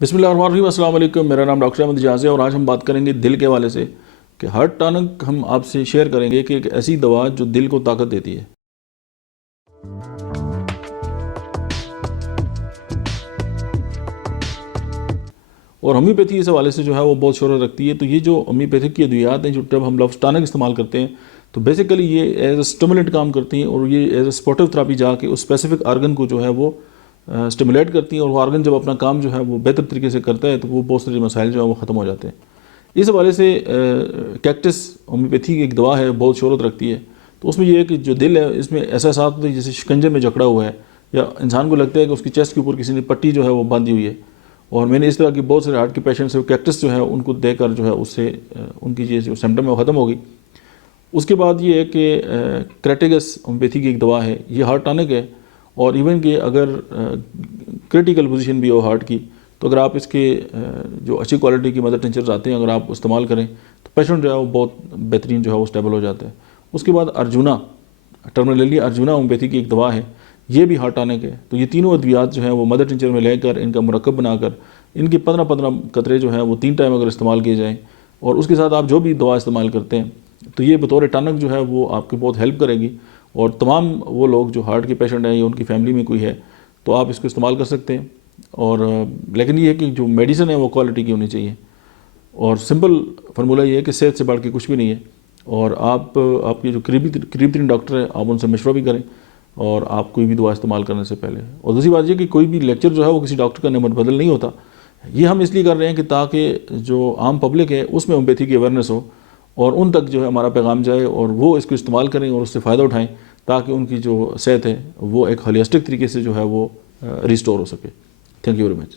بسم اللہ الرحمن الرحیم، السلام علیکم۔ میرا نام ڈاکٹر احمد اجاز ہے اور آج ہم بات کریں گے دل کے حوالے سے کہ ہارٹ ٹانک ہم آپ سے شیئر کریں گے کہ ایک ایسی دوا جو دل کو طاقت دیتی ہے۔ اور ہومیوپیتھی اس حوالے سے جو ہے وہ بہت شہرت رکھتی ہے۔ تو یہ جو ہومیوپیتھک کی ادویات ہیں جو جب ہم لفظ ٹانک استعمال کرتے ہیں تو بیسیکلی یہ ایز اے اسٹیمولیٹ کام کرتی ہیں اور یہ ایز اے سپورٹیو تھراپی جا کے اس اسپیسیفک آرگن کو جو ہے وہ اسٹیمولیٹ کرتی ہیں، اور وہ آرگن جب اپنا کام جو ہے وہ بہتر طریقے سے کرتا ہے تو وہ بہت سارے مسائل جو ہے وہ ختم ہو جاتے ہیں۔ اس حوالے سے کیکٹس ہومیوپیتھی کی ایک دوا ہے، بہت شہرت رکھتی ہے۔ تو اس میں یہ ہے کہ جو دل ہے اس میں احساسات ہوتے ہیں جیسے شکنجے میں جکڑا ہوا ہے، یا انسان کو لگتا ہے کہ اس کی چیسٹ کے اوپر کسی نے پٹی جو ہے وہ باندھی ہوئی ہے۔ اور میں نے اس طرح کی بہت سارے ہارٹ کے پیشنٹ سے کیکٹس جو ہے ان کو دے کر جو ہے اس سے ان کی جو سمٹم ہے وہ ختم ہوگی۔ اس کے بعد یہ ہے کہ کریٹیگس ہومیوپیتھی کی ایک دوا ہے، یہ ہارٹ ٹانک ہے، اور ایون کہ اگر کریٹیکل پوزیشن بھی ہو ہارٹ کی تو اگر آپ اس کے جو اچھی کوالٹی کی مدر ٹنچرز آتے ہیں اگر آپ استعمال کریں تو پیشنٹ جو ہے وہ بہت بہترین جو ہے وہ اسٹیبل ہو جاتا ہے۔ اس کے بعد ارجونا، ٹرمینلی ارجونا ہومیوپیتھی کی ایک دوا ہے، یہ بھی ہارٹ ٹانک ہے۔ تو یہ تینوں ادویات جو ہیں وہ مدر ٹنچر میں لے کر ان کا مرکب بنا کر ان کے 15 قطرے جو ہیں وہ 3 ٹائم اگر استعمال کیے جائیں، اور اس کے ساتھ آپ جو بھی دوا استعمال کرتے ہیں تو یہ بطور ٹانک جو ہے وہ آپ کی بہت ہیلپ کرے گی۔ اور تمام وہ لوگ جو ہارٹ کے پیشنٹ ہیں یا ان کی فیملی میں کوئی ہے تو آپ اس کو استعمال کر سکتے ہیں۔ اور لیکن یہ ہے کہ جو میڈیسن ہے وہ کوالٹی کی ہونی چاہیے، اور سمپل فارمولہ یہ ہے کہ صحت سے بڑھ کے کچھ بھی نہیں ہے۔ اور آپ کے جو قریب ترین ڈاکٹر ہیں آپ ان سے مشورہ بھی کریں اور آپ کوئی بھی دوا استعمال کرنے سے پہلے۔ اور دوسری بات یہ کہ کوئی بھی لیکچر جو ہے وہ کسی ڈاکٹر کا نعمت بدل نہیں ہوتا، یہ ہم اس لیے کر رہے ہیں کہ تاکہ جو عام پبلک ہے اس میں ہومیوپیتھی کی اویئرنیس ہو اور ان تک جو ہے ہمارا پیغام جائے اور وہ اس کو استعمال کریں اور اس سے فائدہ اٹھائیں تاکہ ان کی جو صحت ہے وہ ایک ہولسٹک طریقے سے جو ہے وہ ریسٹور ہو سکے۔ Thank you very much.